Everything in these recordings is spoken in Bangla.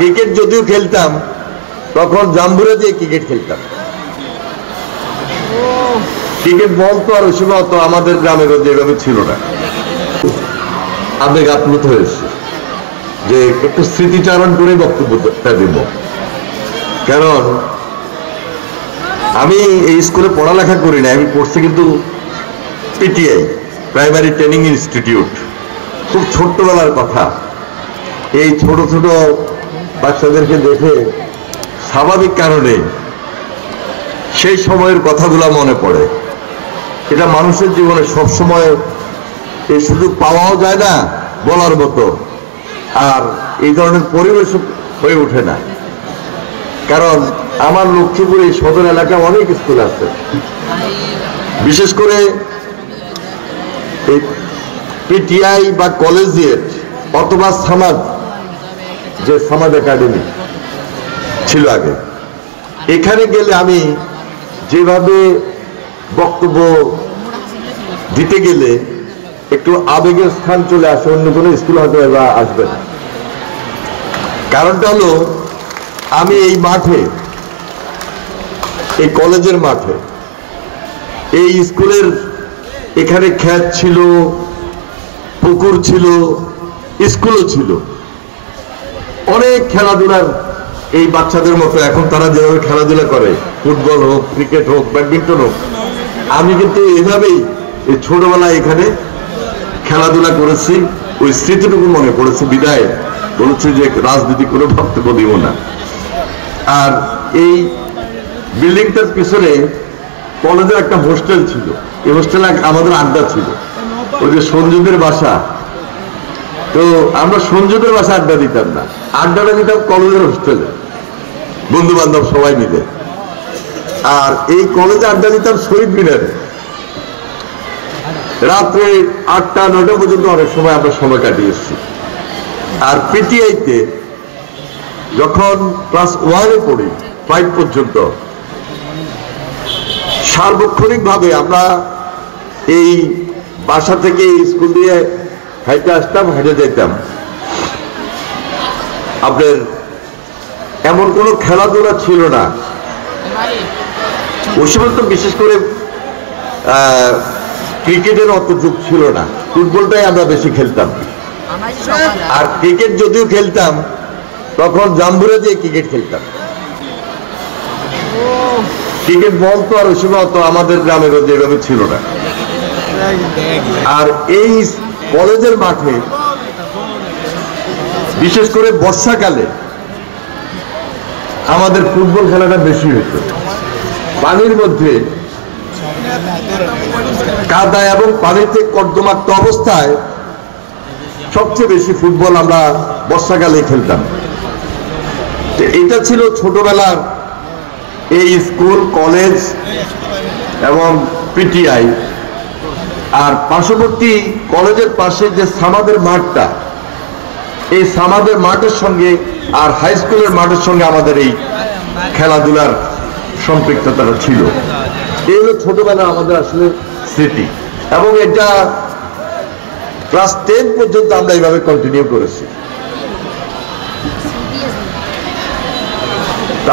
ক্রিকেট যদিও খেলতাম তখন জাম্বুরা দিয়ে ক্রিকেট খেলতাম। ক্রিকেট বল তো আর ওই সময় তো আমাদের গ্রামের যেভাবে ছিল না। আবেগ আপ্লুত হয়েছে যে একটু স্মৃতিচারণ করে বক্তব্যটা দেব। কারণ আমি এই স্কুলে পড়ালেখা করি না, আমি পড়ছি কিন্তু পিটিআই, প্রাইমারি ট্রেনিং ইনস্টিটিউট। খুব ছোট্টবেলার কথা। এই ছোট ছোট বাচ্চাদেরকে দেখে স্বাভাবিক কারণে সেই সময়ের কথাগুলো মনে পড়ে। এটা মানুষের জীবনে সবসময় এই সুযোগ পাওয়াও যায় না বলার মতো, আর এই ধরনের পরিবেশ হয়ে ওঠে না। কারণ আমার লক্ষ্মীপুরে সদর এলাকায় অনেক স্কুল আছে, বিশেষ করে এই পিটিআই বা কলেজিয়েট অথবা সামাদ, যে সামাদ একাডেমি ছিল আগে, এখানে গেলে আমি যেভাবে বক্তব্য দিতে গেলে একটু আবেগের স্থান চলে আসে, অন্য কোনো স্কুল হয়তো এবার আসবে না। কারণটা হলো আমি এই মাঠে, এই কলেজের মাঠে, এই স্কুলের এখানে ক্ষেত ছিল, পুকুর ছিল, স্কুলও ছিল, অনেক খেলাধুলার এই বাচ্চাদের মতো এখন তারা যেভাবে খেলাধুলা করে, ফুটবল হোক, ক্রিকেট হোক, ব্যাডমিন্টন হোক, আমি কিন্তু এভাবেই এই ছোটবেলায় এখানে খেলাধুলা করেছি। ওই স্মৃতিটুকু মনে পড়েছে, বিদায় বলেছে যে রাজনীতি কোনো বক্তব্য দিব না। আর এই বিল্ডিংটার পিছনে কলেজের একটা হোস্টেল ছিল, এই হোস্টেলে আমাদের আড্ডা ছিল, ওই যে সঞ্জুদের বাসা। তো আমরা সঞ্জুদের বাসা আড্ডা দিতাম না, আড্ডাটা দিতাম কলেজের হোস্টেলে, বন্ধু বান্ধব সবাই মিলে। আর এই কলেজে আড্ডা দিতাম শহীদ মিনারে, রাত্রে 8টা 9টা পর্যন্ত অনেক সময় আমরা সময় কাটিয়েছি। আর পিটিআইতে যখন ক্লাস 1-এ পড়ি, 5 পর্যন্ত, সার্বক্ষণিক ভাবে আমরা এই বাসা থেকে স্কুল দিয়ে হাইটে আসতাম, হেঁটে যেতাম। আপনার এমন কোনো খেলাধুলা ছিল না ওই সময়, তো বিশেষ করে ক্রিকেটের অত যুগ ছিল না, ফুটবলটাই আমরা বেশি খেলতাম। আর ক্রিকেট যদিও খেলতাম তখন জাম্বুরা দিয়ে ক্রিকেট খেলতাম। ক্রিকেট বল তো আর ওই সময় তো আমাদের গ্রামের যেভাবে ছিল না। আর এই কলেজের মাঠে বিশেষ করে বর্ষাকালে আমাদের ফুটবল খেলাটা বেশি হতো। পানির মধ্যে কাদা এবং পানিতে কর্দমাক্ত অবস্থায় সবচেয়ে বেশি ফুটবল আমরা বর্ষাকালে খেলতাম। এটা ছিল ছোটবেলার এই স্কুল, কলেজ এবং পিটিআই। আর পার্শ্ববর্তী কলেজের পাশে যে সামাদের মাঠটা, এই সামাদের মাঠের সঙ্গে আর হাই স্কুলের মাঠের সঙ্গে আমাদের এই খেলাধুলার সম্পৃক্ততাটা ছিল। এই হলো ছোটবেলা আমাদের আসলে স্মৃতি, এবং এটা ক্লাস 10 পর্যন্ত আমরা এইভাবে কন্টিনিউ করেছি।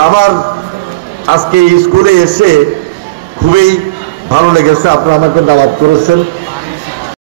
আমার আজকে স্কুলে এসে খুবই ভালো লেগেছে, আপনারা আমাকে দাওয়াত করেছেন।